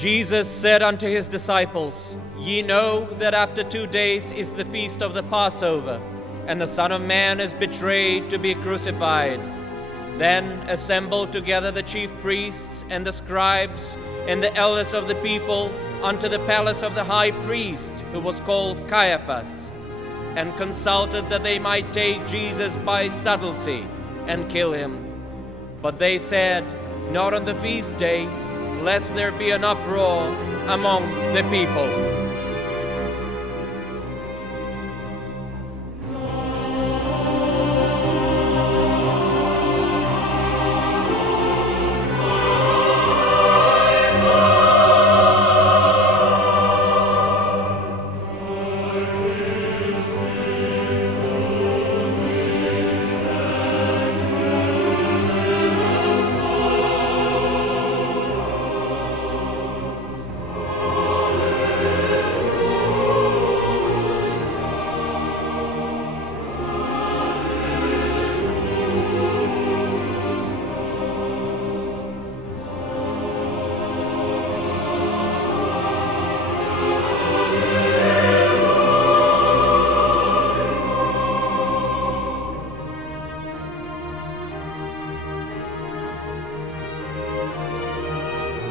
Jesus said unto his disciples, Ye know that after 2 days is the feast of the Passover, and the Son of Man is betrayed to be crucified. Then assembled together the chief priests and the scribes and the elders of the people unto the palace of the high priest, who was called Caiaphas, and consulted that they might take Jesus by subtlety and kill him. But they said, Not on the feast day, lest there be an uproar among the people.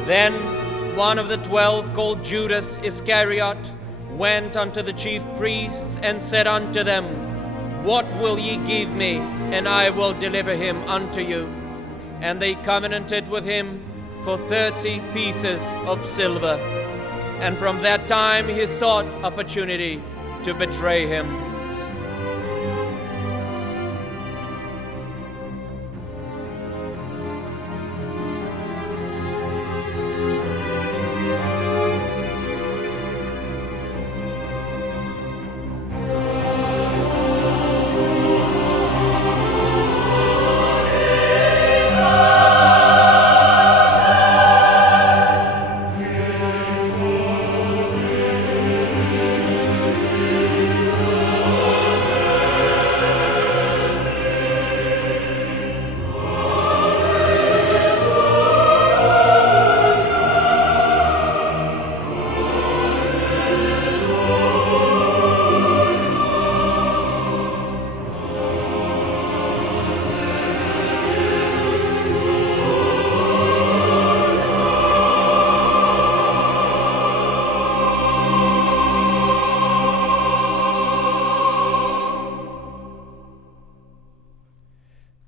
Then one of the 12, called Judas Iscariot, went unto the chief priests and said unto them, What will ye give me, and I will deliver him unto you? And they covenanted with him for 30 pieces of silver. And from that time he sought opportunity to betray him.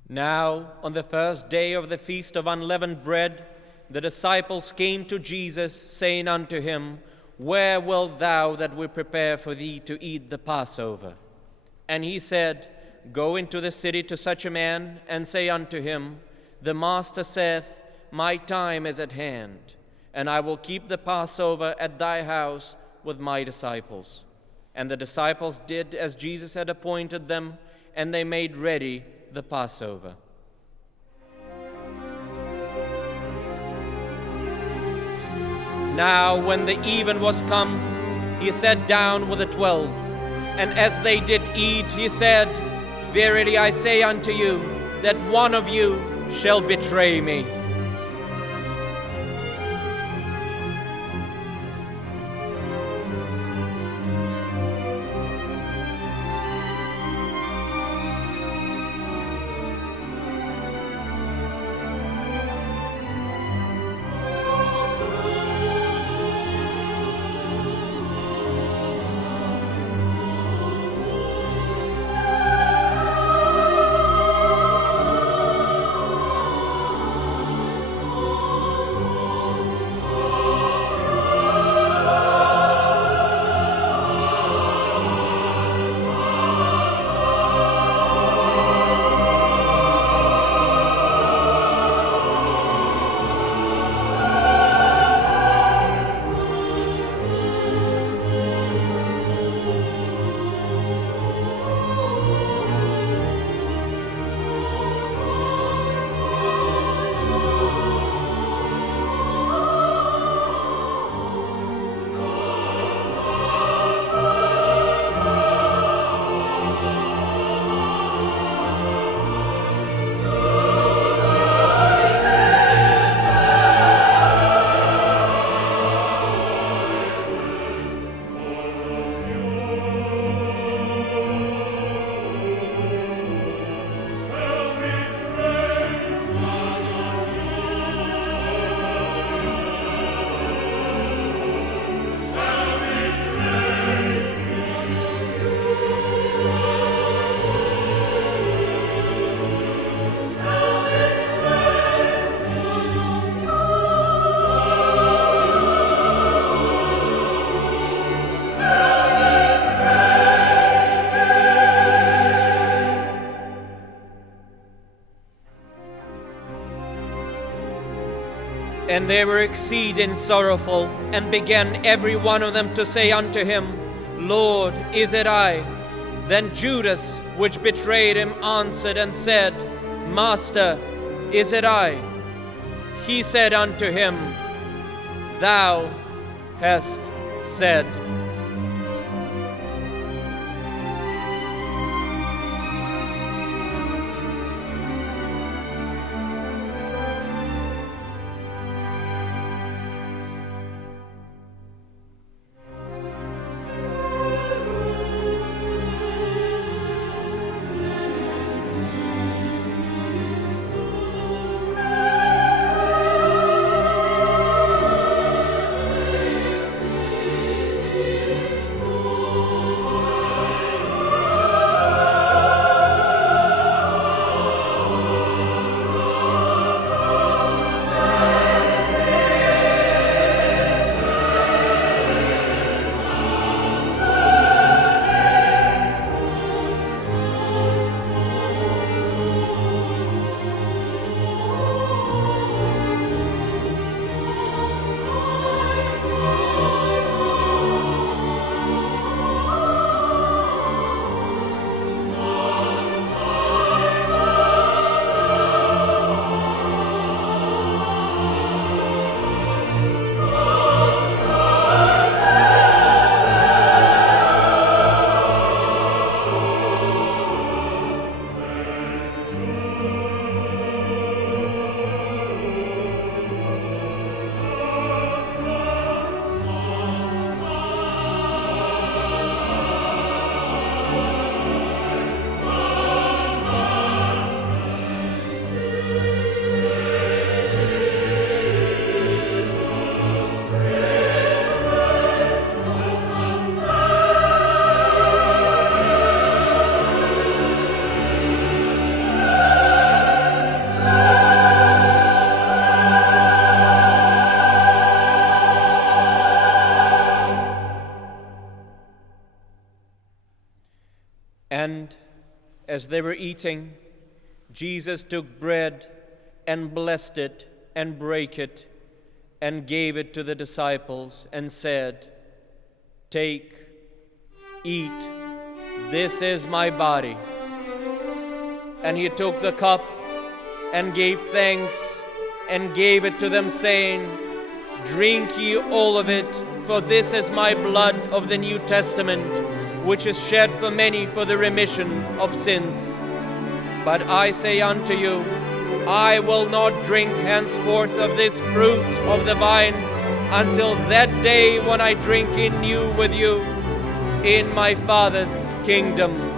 Now, on the first day of the feast of unleavened bread, the disciples came to Jesus, saying unto him, Where wilt thou that we prepare for thee to eat the Passover? And he said, Go into the city to such a man, and say unto him, The Master saith, My time is at hand, and I will keep the Passover at thy house with my disciples. And the disciples did as Jesus had appointed them, and they made ready the Passover. Now, when the even was come, he sat down with the 12, and as they did eat, he said, Verily I say unto you, that one of you shall betray me. And they were exceeding sorrowful, and began every one of them to say unto him, Lord, is it I? Then Judas, which betrayed him, answered and said, Master, is it I? He said unto him, Thou hast said. And as they were eating, Jesus took bread and blessed it and brake it and gave it to the disciples and said, Take, eat, this is my body. And he took the cup and gave thanks and gave it to them, saying, Drink ye all of it, for this is my blood of the New Testament, which is shed for many for the remission of sins. But I say unto you, I will not drink henceforth of this fruit of the vine until that day when I drink it new with you in my Father's kingdom.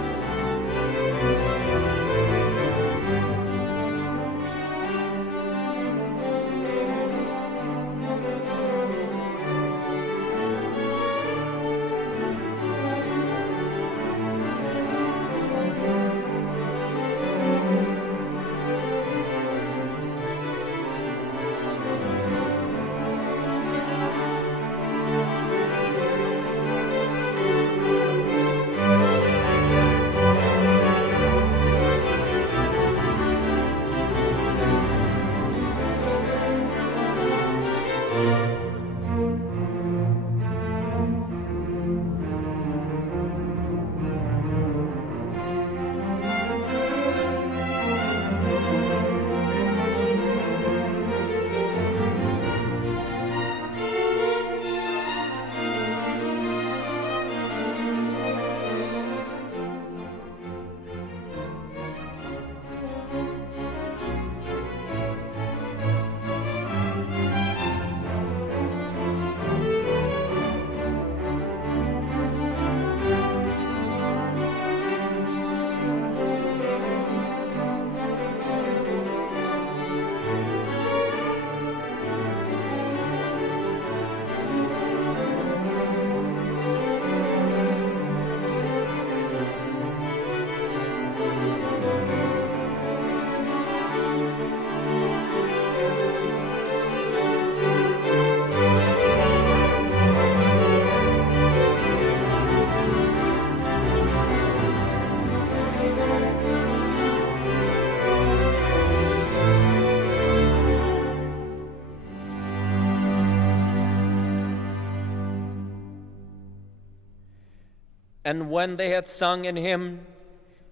And when they had sung an hymn,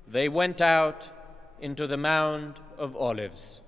they went out into the Mount of Olives.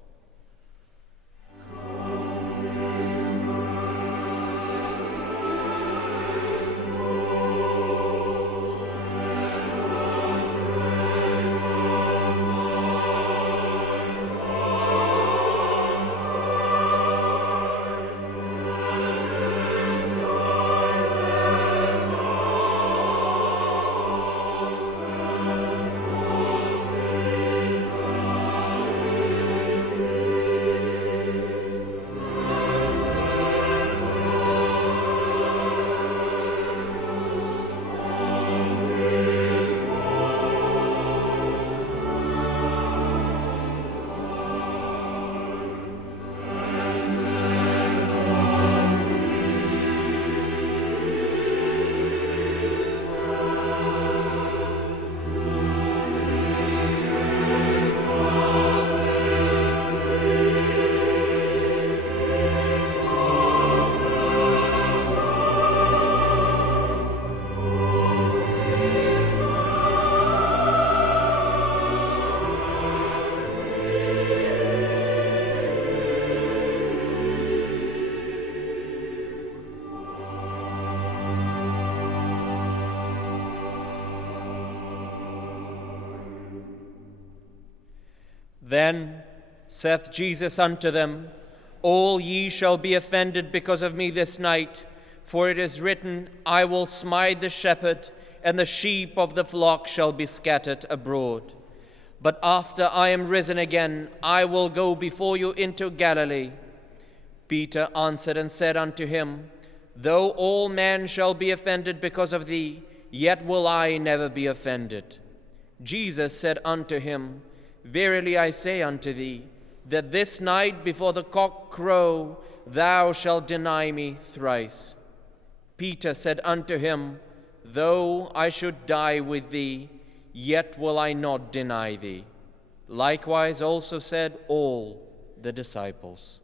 Then saith Jesus unto them, All ye shall be offended because of me this night, for it is written, I will smite the shepherd, and the sheep of the flock shall be scattered abroad. But after I am risen again, I will go before you into Galilee. Peter answered and said unto him, Though all men shall be offended because of thee, yet will I never be offended. Jesus said unto him, Verily I say unto thee, that this night before the cock crow, thou shalt deny me thrice. Peter said unto him, Though I should die with thee, yet will I not deny thee. Likewise also said all the disciples.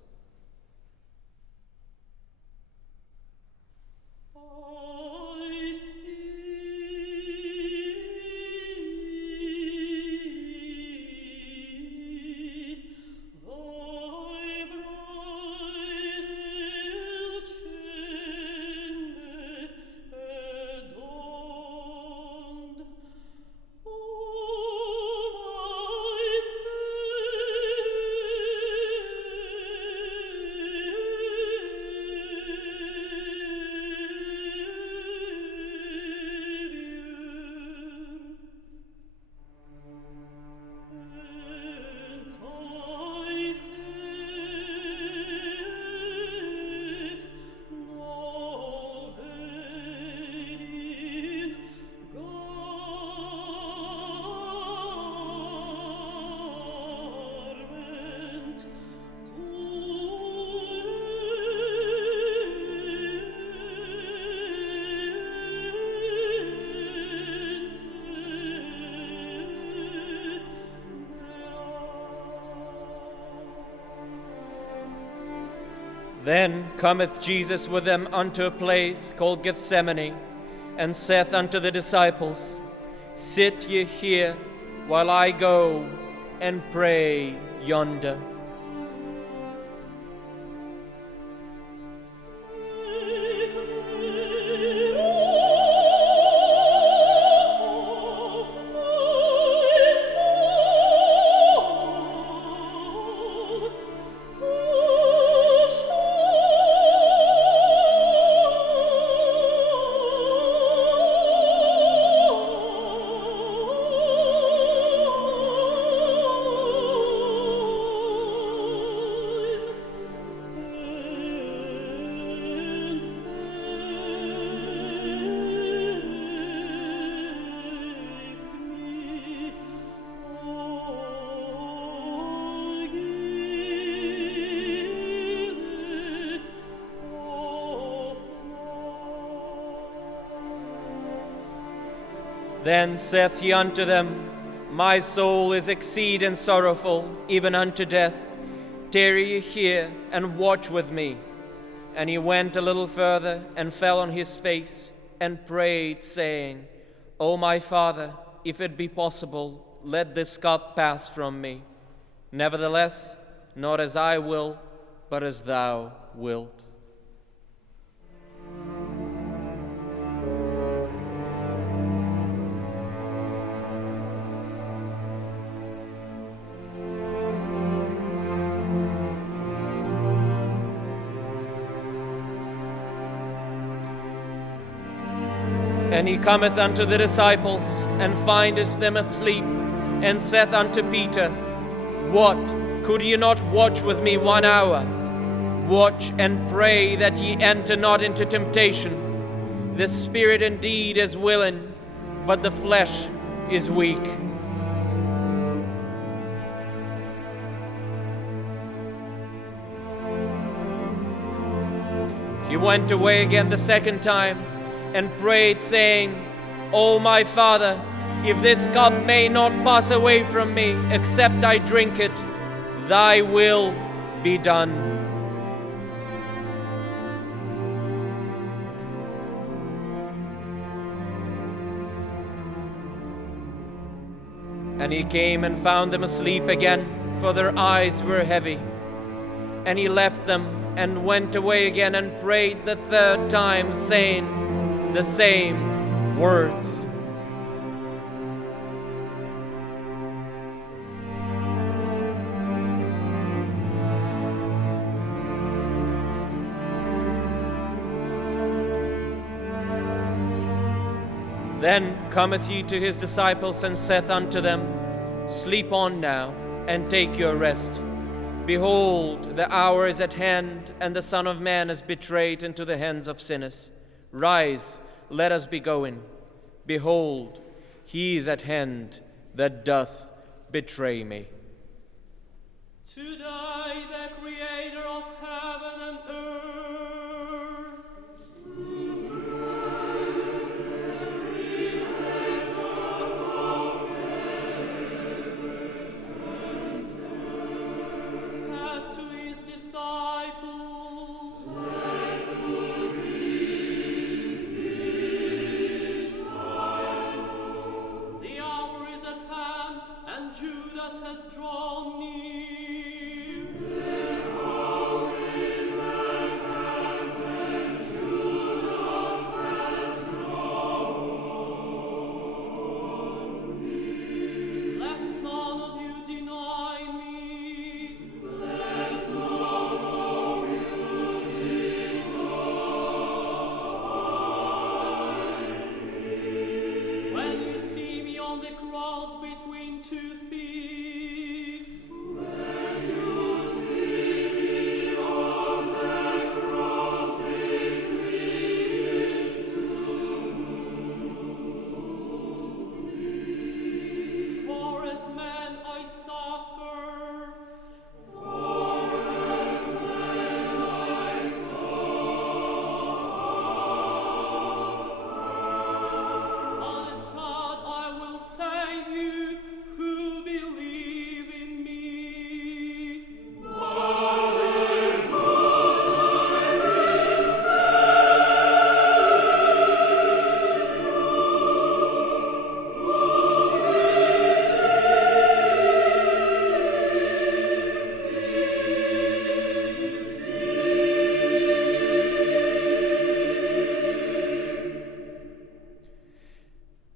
Then cometh Jesus with them unto a place called Gethsemane, and saith unto the disciples, Sit ye here, while I go and pray yonder. Then saith he unto them, My soul is exceeding sorrowful, even unto death. Tarry ye here, and watch with me. And he went a little further, and fell on his face, and prayed, saying, O my Father, if it be possible, let this cup pass from me. Nevertheless, not as I will, but as thou wilt. And he cometh unto the disciples, and findeth them asleep, and saith unto Peter, What, could ye not watch with me 1 hour? Watch and pray that ye enter not into temptation. The spirit indeed is willing, but the flesh is weak. He went away again the second time, and prayed, saying, O my Father, if this cup may not pass away from me, except I drink it, thy will be done. And he came and found them asleep again, for their eyes were heavy. And he left them and went away again and prayed the third time, saying the same words. Then cometh he to his disciples, and saith unto them, Sleep on now, and take your rest. Behold, the hour is at hand, and the Son of Man is betrayed into the hands of sinners. Rise, let us be going. Behold, he is at hand that doth betray me. Today, the Creator of heaven and earth, said to his disciples, the hour is at hand, and Judas has drawn near. Let none of you deny me. When you see me on the cross between two thieves, for as man I suffer. Honest God, I will save you who believe in me.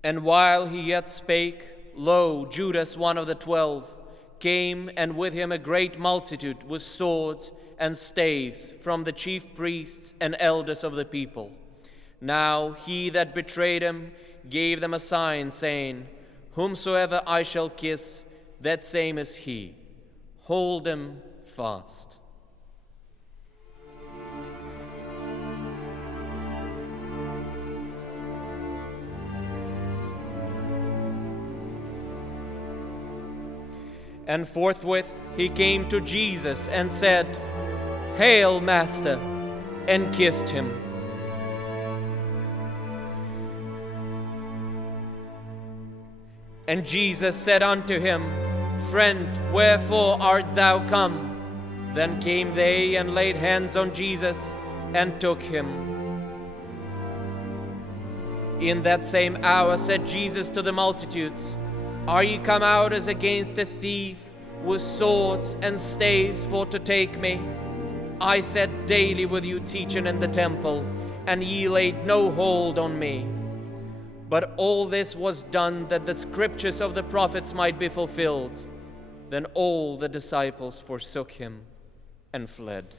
And while he yet spake, lo, Judas, one of the 12, came, and with him a great multitude with swords and staves from the chief priests and elders of the people. Now he that betrayed him gave them a sign, saying, Whomsoever I shall kiss, that same is he. Hold him fast. And forthwith he came to Jesus and said, Hail, Master, and kissed him. And Jesus said unto him, Friend, wherefore art thou come? Then came they and laid hands on Jesus and took him. In that same hour said Jesus to the multitudes, Are ye come out as against a thief, with swords and staves for to take me? I sat daily with you teaching in the temple, and ye laid no hold on me. But all this was done that the scriptures of the prophets might be fulfilled. Then all the disciples forsook him and fled.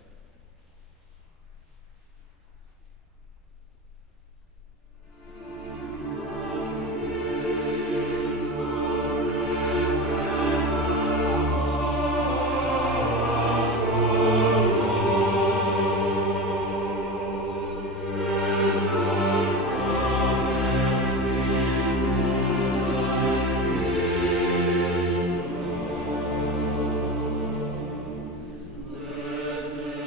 Blessed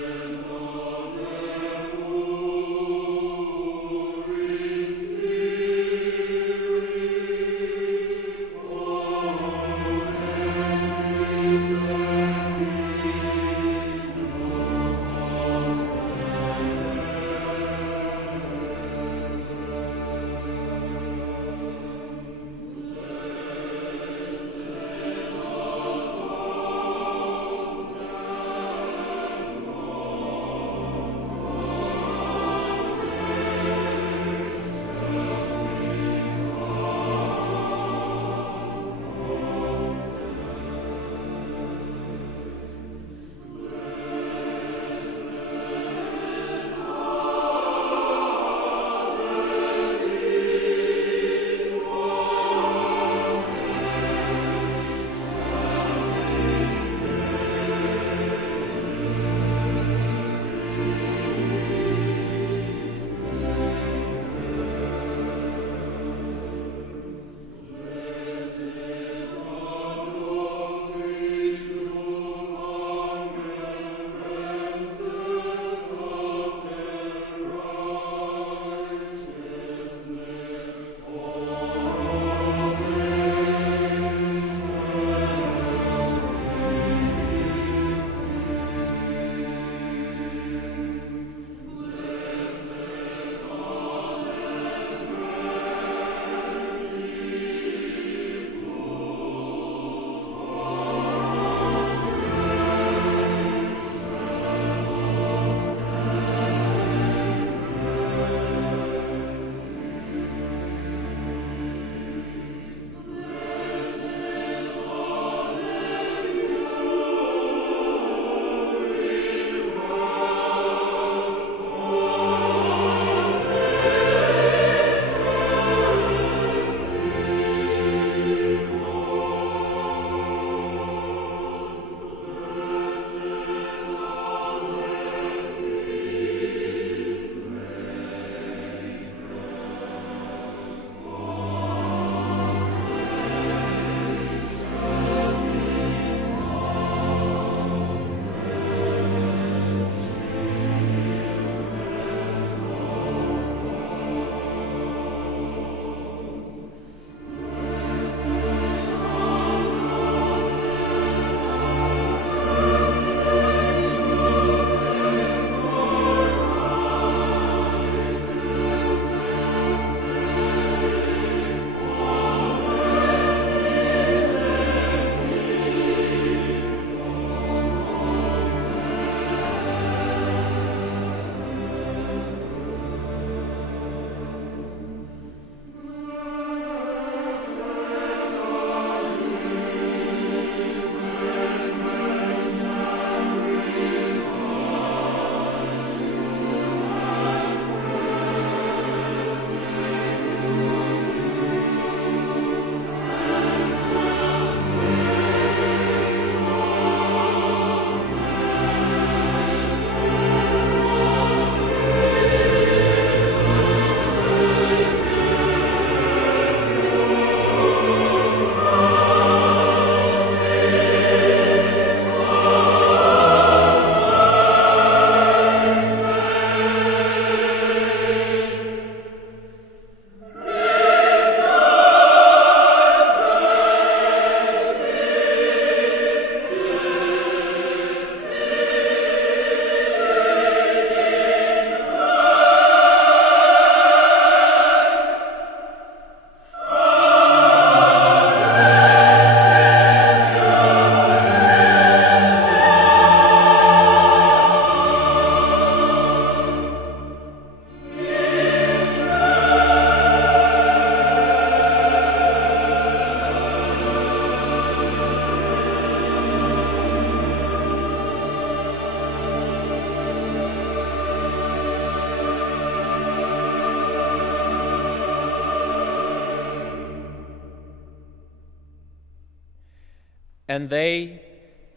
And they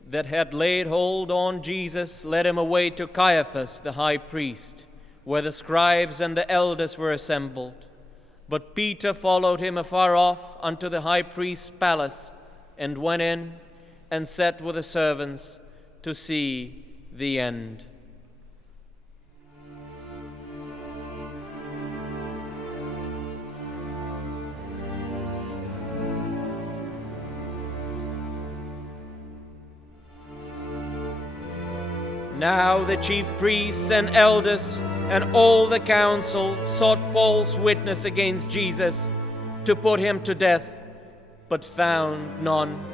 that had laid hold on Jesus led him away to Caiaphas the high priest, where the scribes and the elders were assembled. But Peter followed him afar off unto the high priest's palace, and went in and sat with the servants to see the end. Now the chief priests and elders and all the council sought false witness against Jesus to put him to death, but found none.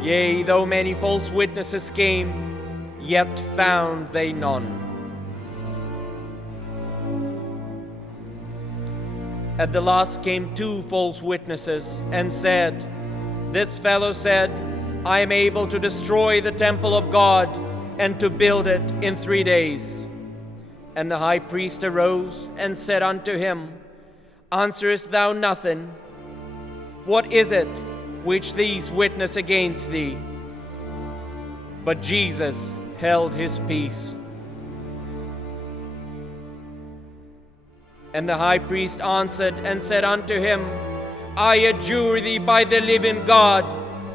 Yea, though many false witnesses came, yet found they none. At the last came 2 false witnesses and said, "This fellow said, I am able to destroy the temple of God and to build it in 3 days." And the high priest arose and said unto him, "Answerest thou nothing? What is it which these witness against thee?" But Jesus held his peace. And the high priest answered and said unto him, "I adjure thee by the living God,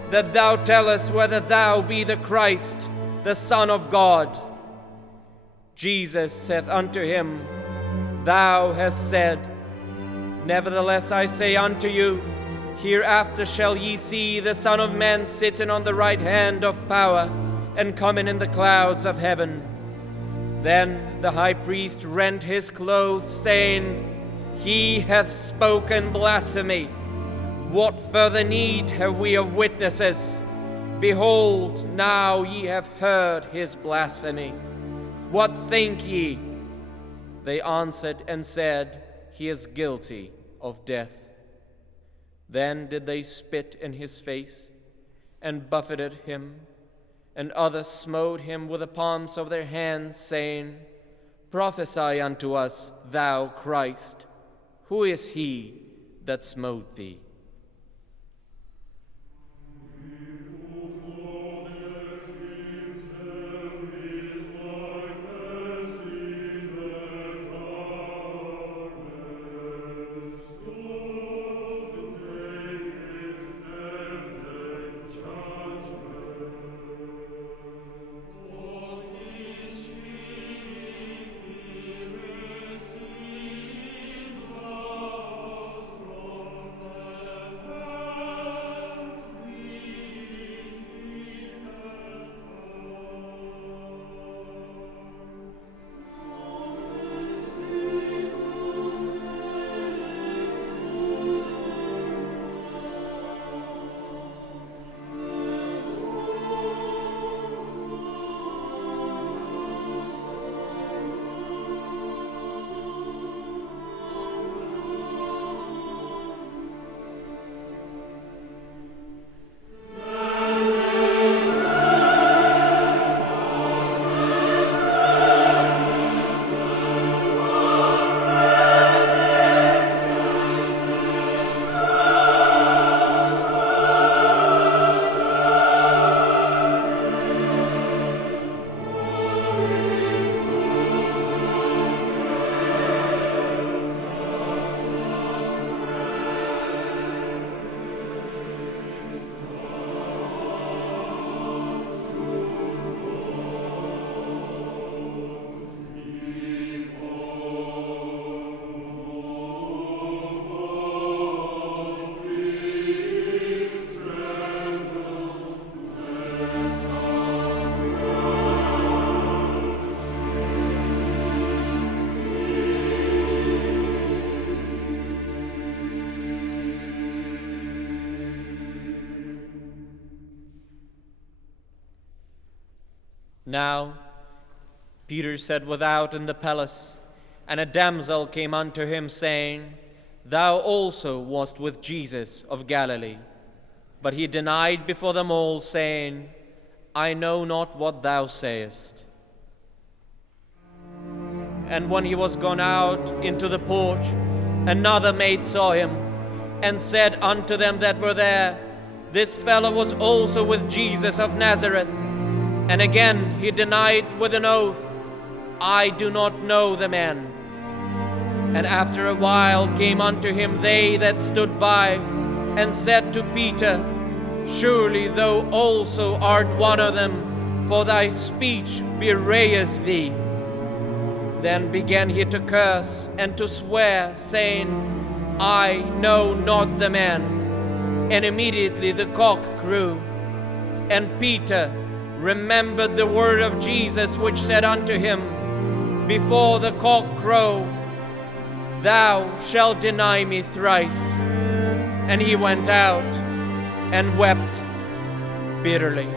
that thou tell us whether thou be the Christ, the Son of God." Jesus saith unto him, "Thou hast said. Nevertheless I say unto you, hereafter shall ye see the Son of Man sitting on the right hand of power, and coming in the clouds of heaven." Then the high priest rent his clothes, saying, "He hath spoken blasphemy. What further need have we of witnesses? Behold, now ye have heard his blasphemy. What think ye?" They answered and said, "He is guilty of death." Then did they spit in his face, and buffeted him, and others smote him with the palms of their hands, saying, "Prophesy unto us, thou Christ. Who is he that smote thee?" Now Peter sat without in the palace, and a damsel came unto him, saying, "Thou also wast with Jesus of Galilee." But he denied before them all, saying, "I know not what thou sayest." And when he was gone out into the porch, another maid saw him, and said unto them that were there, This fellow was also with Jesus of Nazareth. And again he denied with an oath, I do not know the man. And after a while came unto him they that stood by, and said to Peter, Surely thou also art one of them, for thy speech bewrayeth thee. Then began he to curse and to swear, saying, I know not the man. And immediately the cock crew. And Peter remembered the word of Jesus, which said unto him, Before the cock crow, thou shalt deny me thrice. And he went out and wept bitterly.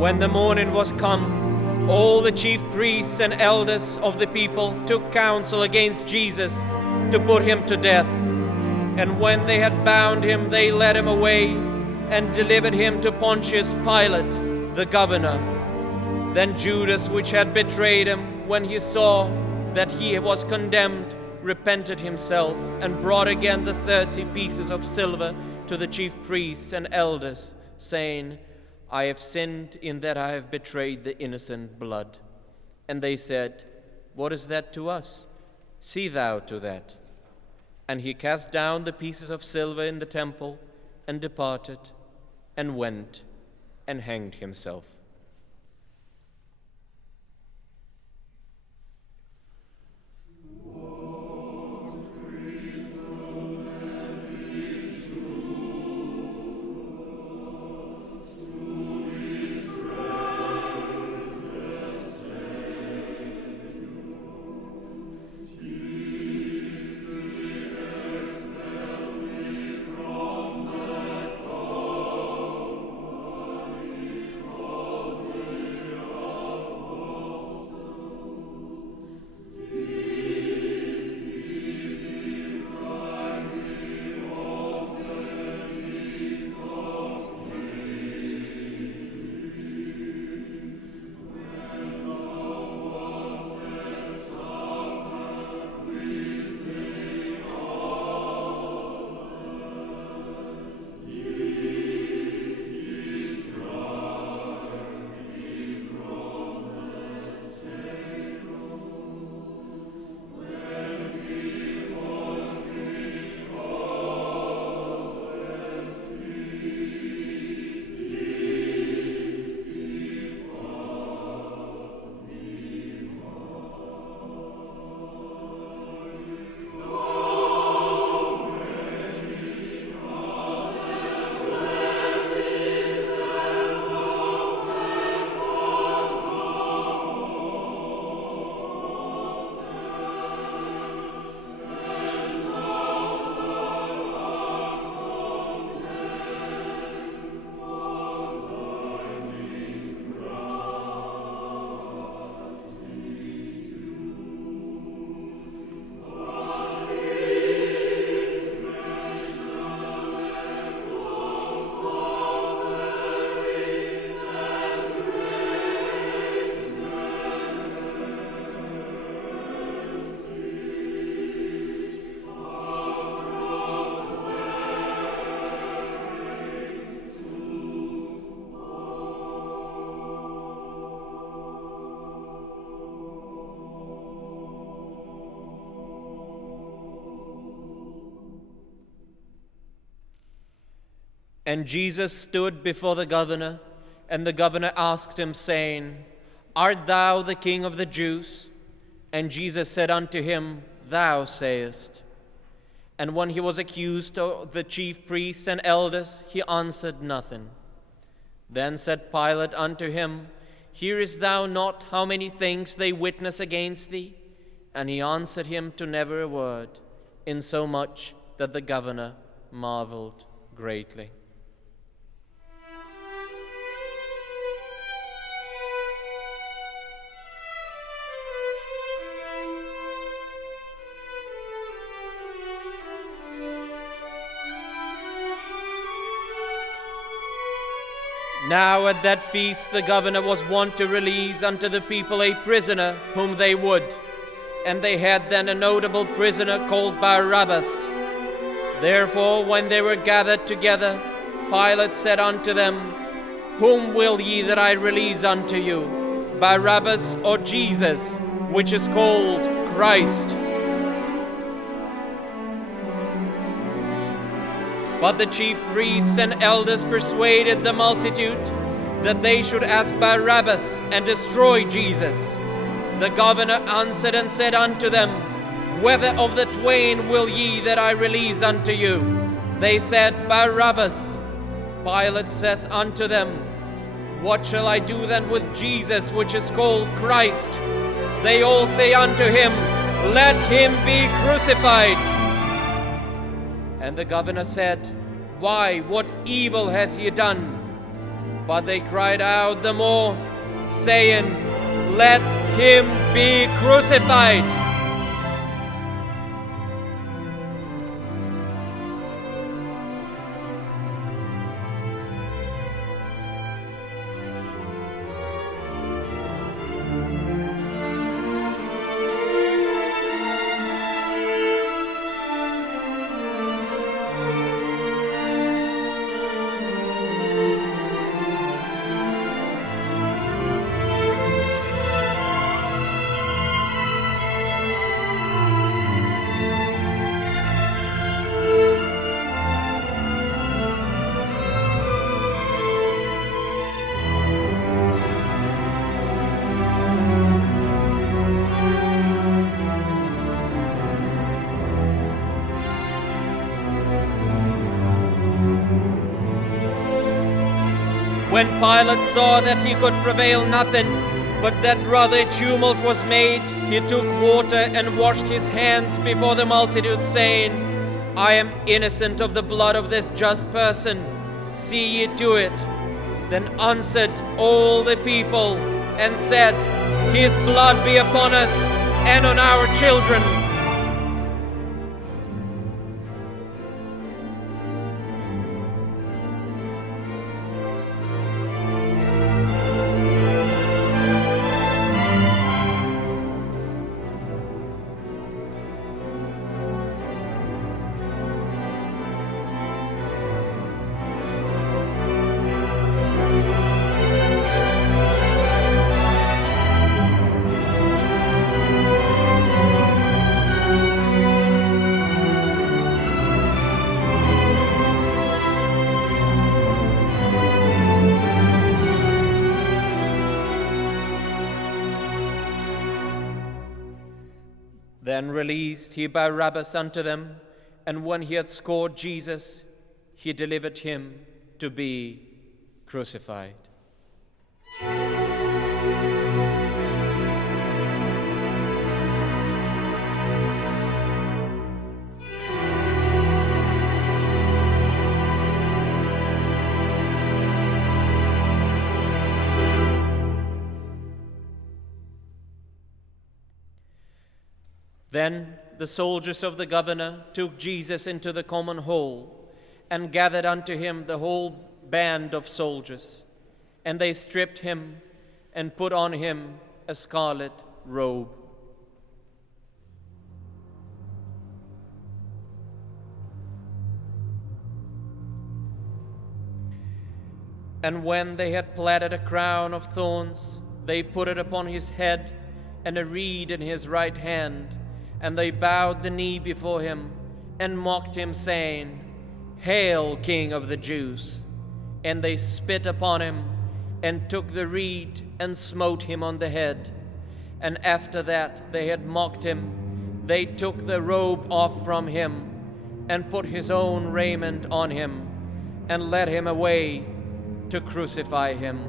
When the morning was come, all the chief priests and elders of the people took counsel against Jesus to put him to death. And when they had bound him, they led him away and delivered him to Pontius Pilate, the governor. Then Judas, which had betrayed him, when he saw that he was condemned, repented himself and brought again the 30 pieces of silver to the chief priests and elders, saying, I have sinned in that I have betrayed the innocent blood. And they said, What is that to us? See thou to that. And he cast down the pieces of silver in the temple, and departed, and went, and hanged himself. Oh And Jesus stood before the governor, and the governor asked him, saying, Art thou the king of the Jews? And Jesus said unto him, Thou sayest. And when he was accused of the chief priests and elders, he answered nothing. Then said Pilate unto him, Hearest thou not how many things they witness against thee? And he answered him to never a word, insomuch that the governor marveled greatly. Now at that feast the governor was wont to release unto the people a prisoner whom they would. And they had then a notable prisoner called Barabbas. Therefore, when they were gathered together, Pilate said unto them, Whom will ye that I release unto you, Barabbas or Jesus, which is called Christ? But the chief priests and elders persuaded the multitude that they should ask Barabbas and destroy Jesus. The governor answered and said unto them, Whether of the twain will ye that I release unto you? They said, Barabbas. Pilate saith unto them, What shall I do then with Jesus, which is called Christ? They all say unto him, Let him be crucified. And the governor said, Why, what evil hath he done? But they cried out the more, saying, Let him be crucified. When Pilate saw that he could prevail nothing, but that rather a tumult was made, he took water and washed his hands before the multitude, saying, I am innocent of the blood of this just person. See ye to it. Then answered all the people and said, His blood be upon us and on our children. Then released he Barabbas unto them, and when he had scourged Jesus, he delivered him to be crucified. Then the soldiers of the governor took Jesus into the common hall, and gathered unto him the whole band of soldiers. And they stripped him, and put on him a scarlet robe. And when they had platted a crown of thorns, they put it upon his head, and a reed in his right hand. And they bowed the knee before him, and mocked him, saying, "Hail, King of the Jews!" And they spit upon him, and took the reed, and smote him on the head. And after that they had mocked him, they took the robe off from him, and put his own raiment on him, and led him away to crucify him.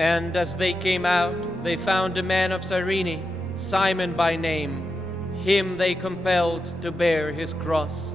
And as they came out, they found a man of Cyrene, Simon by name. Him they compelled to bear his cross.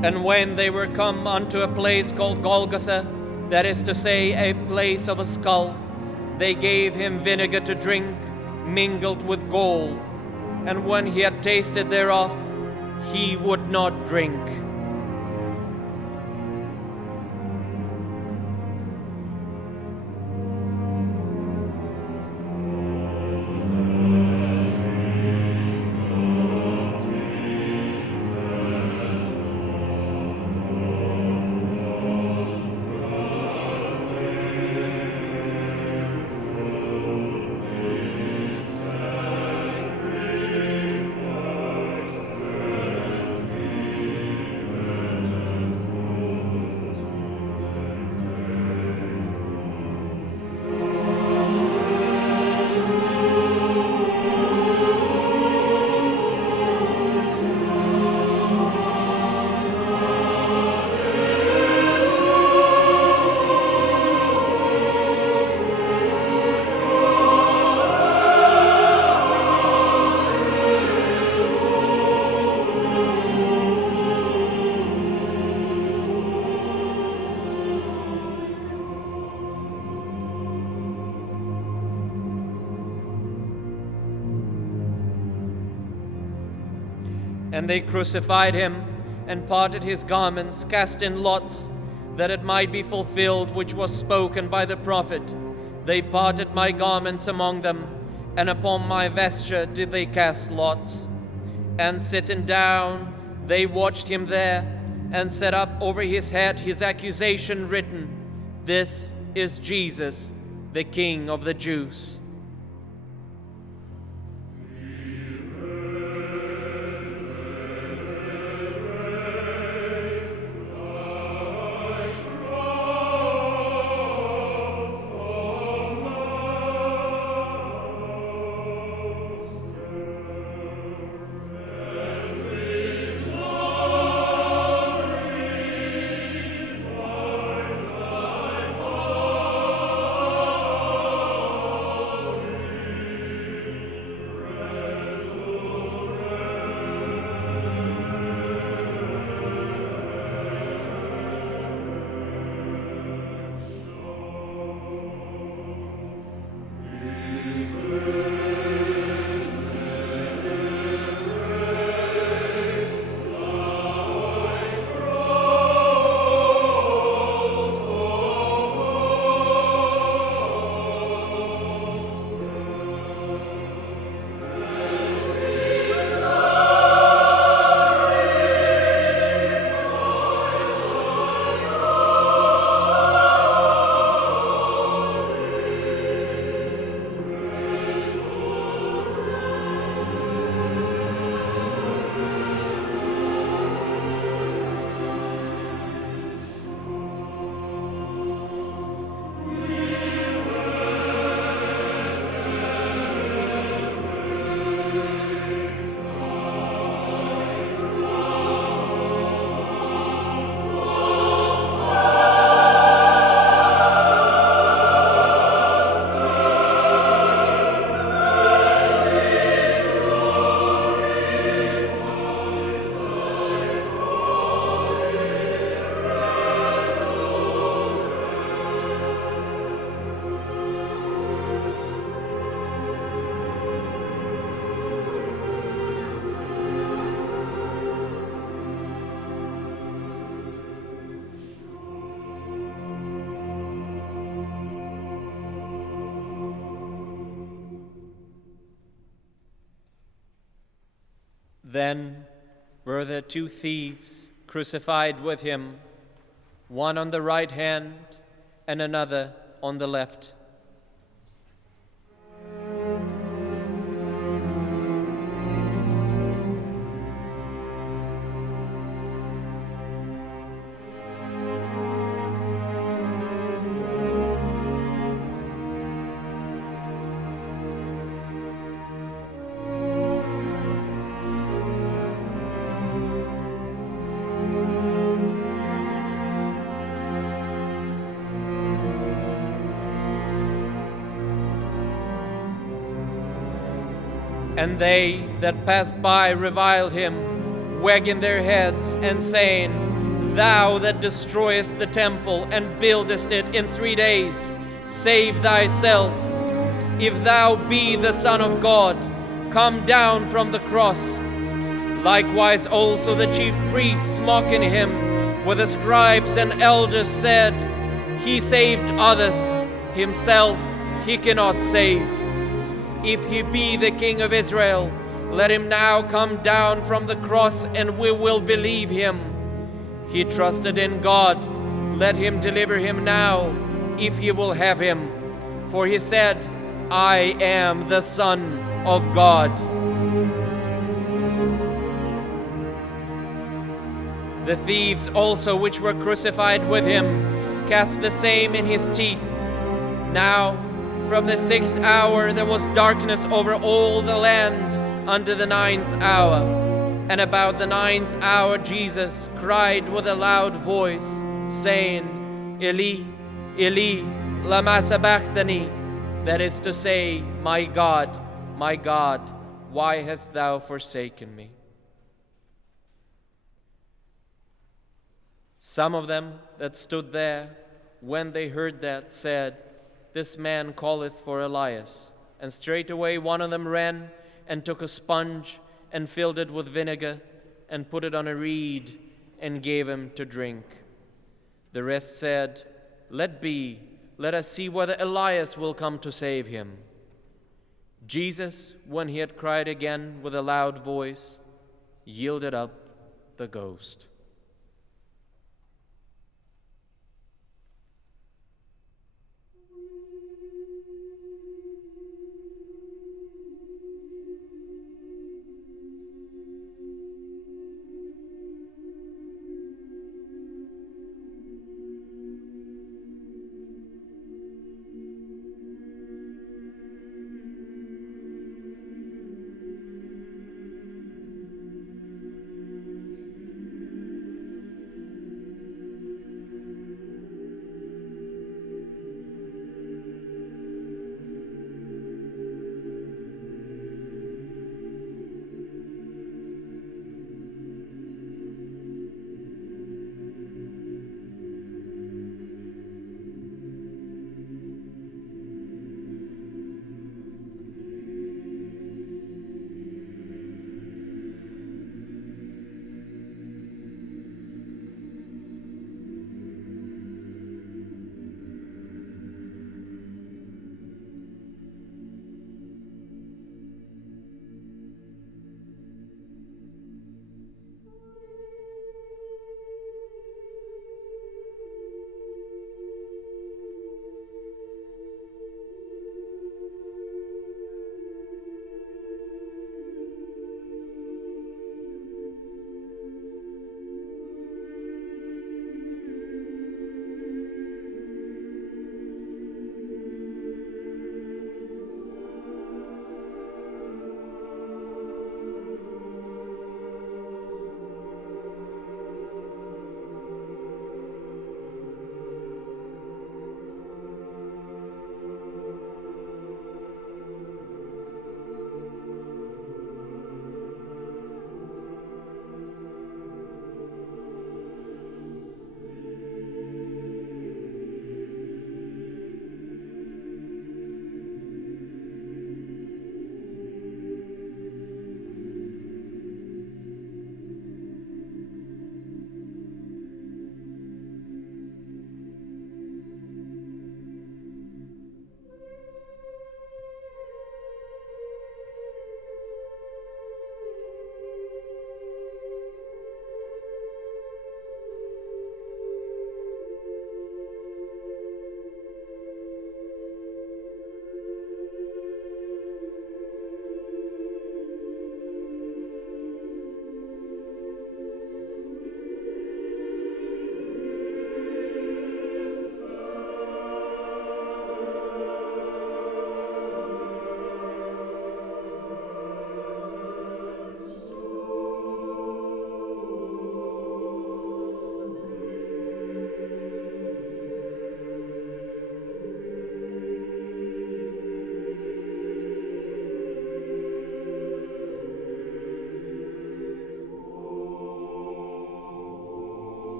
And when they were come unto a place called Golgotha, that is to say, a place of a skull, they gave him vinegar to drink, mingled with gall. And when he had tasted thereof, he would not drink. And they crucified him, and parted his garments, cast in lots, that it might be fulfilled which was spoken by the prophet. They parted my garments among them, and upon my vesture did they cast lots. And sitting down, they watched him there, and set up over his head his accusation written, "This is Jesus, the King of the Jews." Then were there two thieves crucified with him, one on the right hand and another on the left. And they that passed by reviled him, wagging their heads and saying, Thou that destroyest the temple and buildest it in 3 days, save thyself. If thou be the Son of God, come down from the cross. Likewise also the chief priests, mocking him, with the scribes and elders, said, He saved others, himself he cannot save. If he be the King of Israel, let him now come down from the cross, and we will believe him. He trusted in God, let him deliver him now, if he will have him. For he said, I am the Son of God. The thieves also which were crucified with him cast the same in his teeth. Now, from the 6th hour there was darkness over all the land unto the 9th hour. And about the 9th hour Jesus cried with a loud voice, saying, Eli, Eli, lama sabachthani, that is to say, my God, why hast thou forsaken me? Some of them that stood there, when they heard that, said, This man calleth for Elias. And straightway one of them ran and took a sponge and filled it with vinegar and put it on a reed and gave him to drink. The rest said, Let be, let us see whether Elias will come to save him. Jesus, when he had cried again with a loud voice, yielded up the ghost.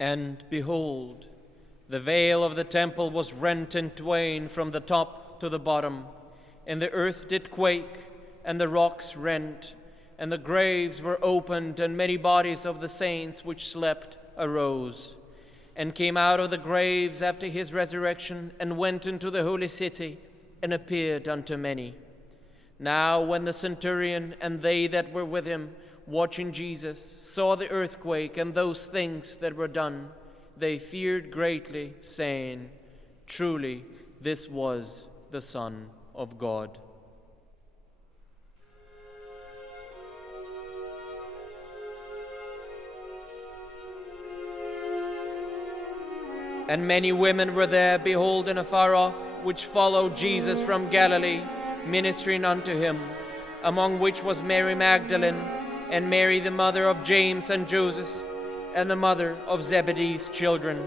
And behold, the veil of the temple was rent in twain from the top to the bottom, and the earth did quake, and the rocks rent, and the graves were opened, and many bodies of the saints which slept arose, and came out of the graves after his resurrection, and went into the holy city, and appeared unto many. Now when the centurion and they that were with him, watching Jesus, saw the earthquake and those things that were done, they feared greatly, saying, Truly, this was the Son of God. And many women were there, beholding afar off, which followed Jesus from Galilee, ministering unto him, among which was Mary Magdalene, and Mary the mother of James and Joseph, and the mother of Zebedee's children.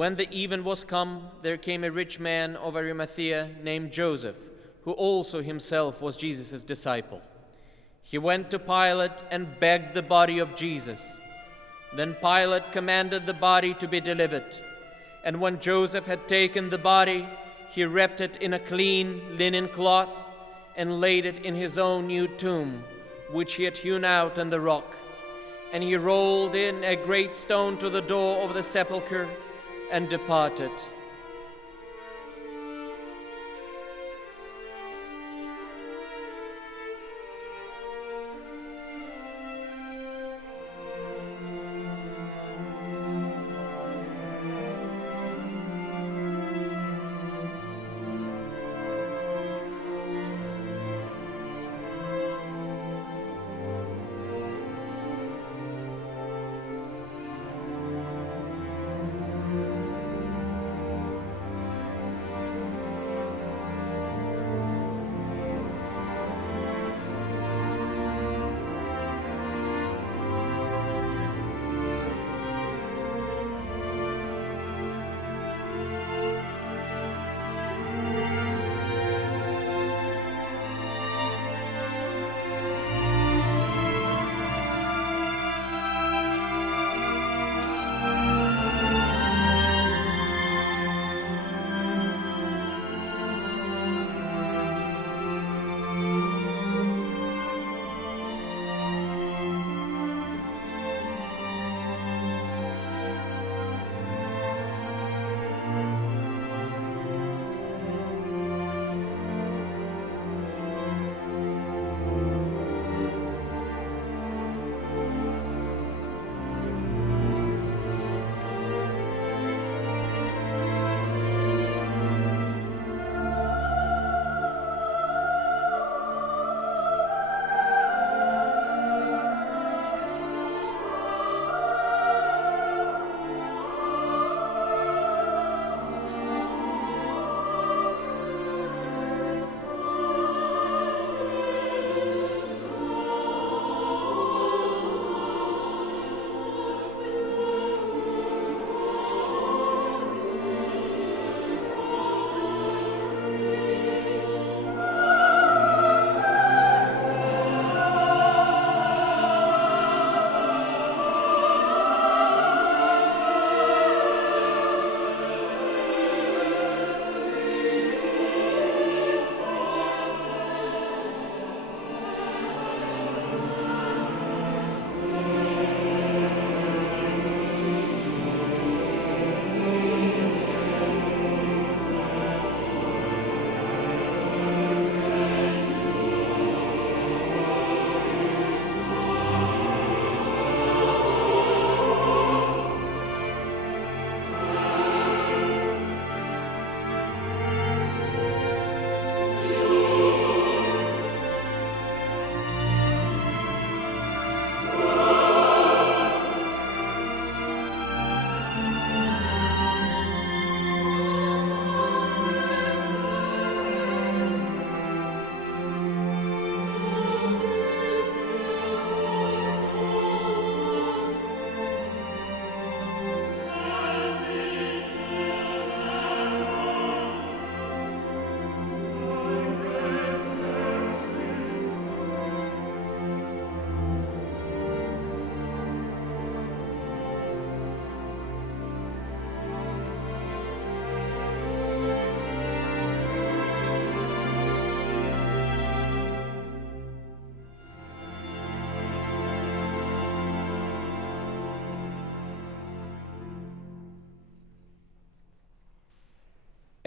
When the even was come, there came a rich man of Arimathea named Joseph, who also himself was Jesus' disciple. He went to Pilate and begged the body of Jesus. Then Pilate commanded the body to be delivered. And when Joseph had taken the body, he wrapped it in a clean linen cloth and laid it in his own new tomb, which he had hewn out in the rock. And he rolled in a great stone to the door of the sepulchre and departed.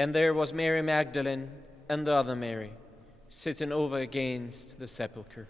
And there was Mary Magdalene and the other Mary, sitting over against the sepulchre.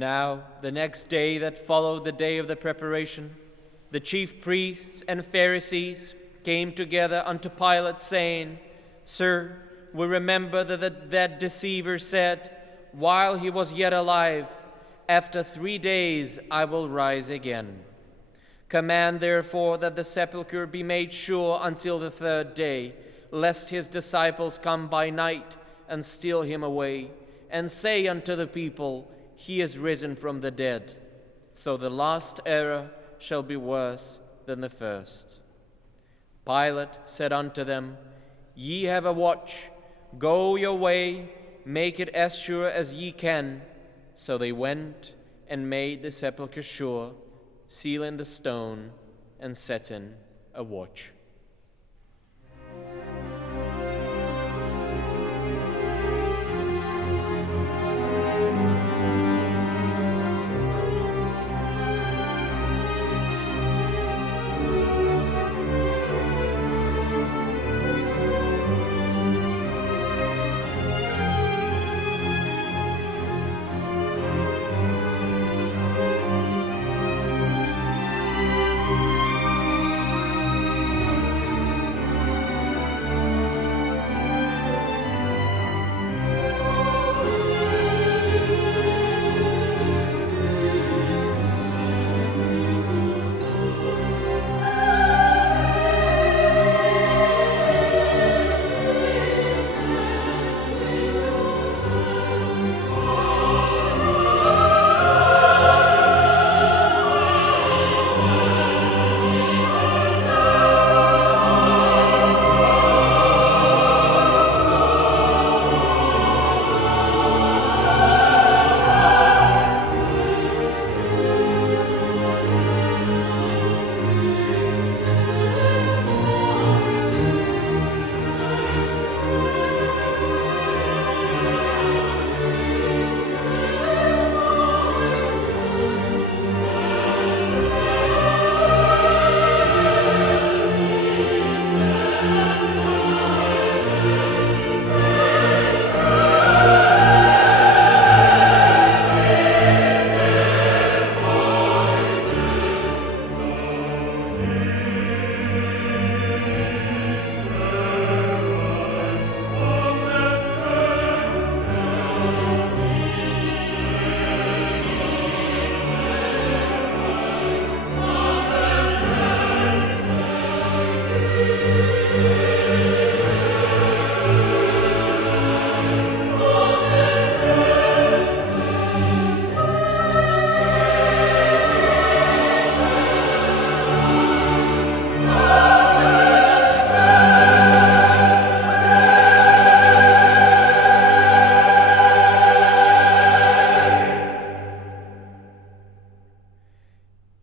Now, the next day that followed the day of the preparation, the chief priests and Pharisees came together unto Pilate, saying, Sir, we remember that deceiver said, while he was yet alive, after 3 days I will rise again. Command therefore that the sepulchre be made sure until the 3rd day, lest his disciples come by night and steal him away, and say unto the people, He is risen from the dead. So the last error shall be worse than the first. Pilate said unto them, Ye have a watch, go your way, make it as sure as ye can. So they went and made the sepulchre sure, sealing the stone, and setting a watch.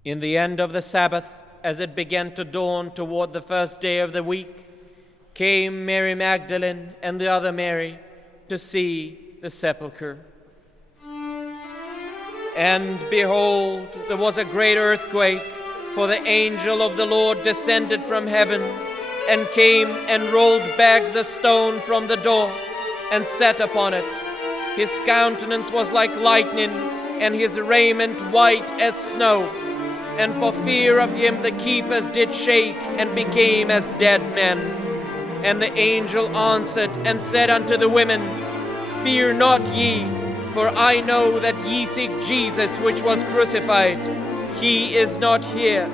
In the end of the Sabbath, as it began to dawn toward the first day of the week, came Mary Magdalene and the other Mary to see the sepulchre. And behold, there was a great earthquake, for the angel of the Lord descended from heaven and came and rolled back the stone from the door and sat upon it. His countenance was like lightning, and his raiment white as snow. And for fear of him the keepers did shake and became as dead men. And the angel answered and said unto the women, Fear not ye, for I know that ye seek Jesus which was crucified. He is not here,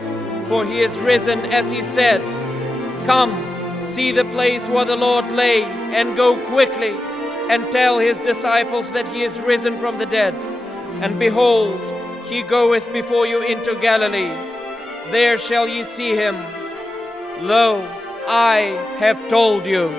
for he is risen as he said. Come, see the place where the Lord lay, and go quickly, and tell his disciples that he is risen from the dead. And behold, he goeth before you into Galilee. There shall ye see him. Lo, I have told you.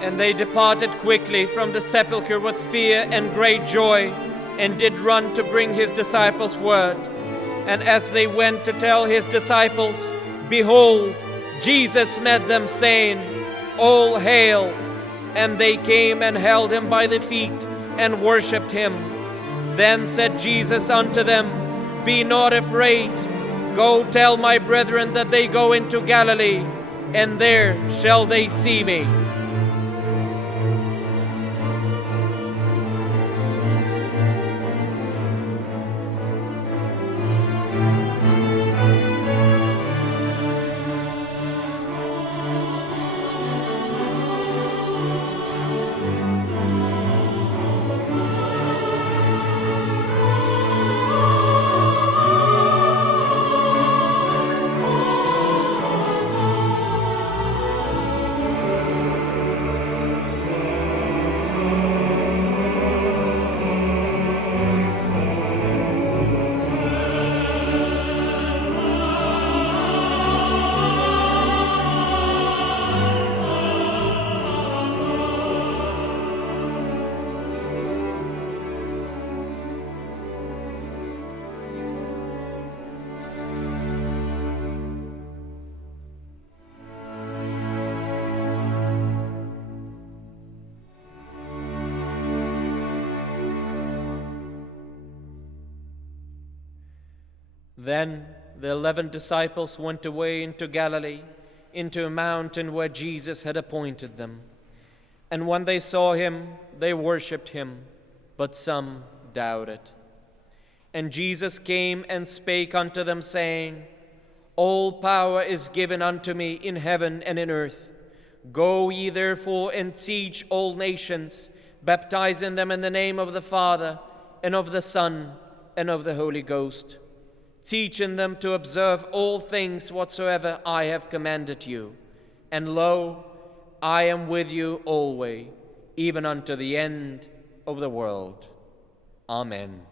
And they departed quickly from the sepulchre with fear and great joy, and did run to bring his disciples word. And as they went to tell his disciples, behold, Jesus met them, saying, All hail! And they came and held him by the feet, and worshipped him. Then said Jesus unto them, Be not afraid. Go tell my brethren that they go into Galilee, and there shall they see me. Then the 11 disciples went away into Galilee, into a mountain where Jesus had appointed them. And when they saw him, they worshipped him, but some doubted. And Jesus came and spake unto them, saying, All power is given unto me in heaven and in earth. Go ye therefore and teach all nations, baptizing them in the name of the Father, and of the Son, and of the Holy Ghost, teaching them to observe all things whatsoever I have commanded you. And lo, I am with you always, even unto the end of the world. Amen.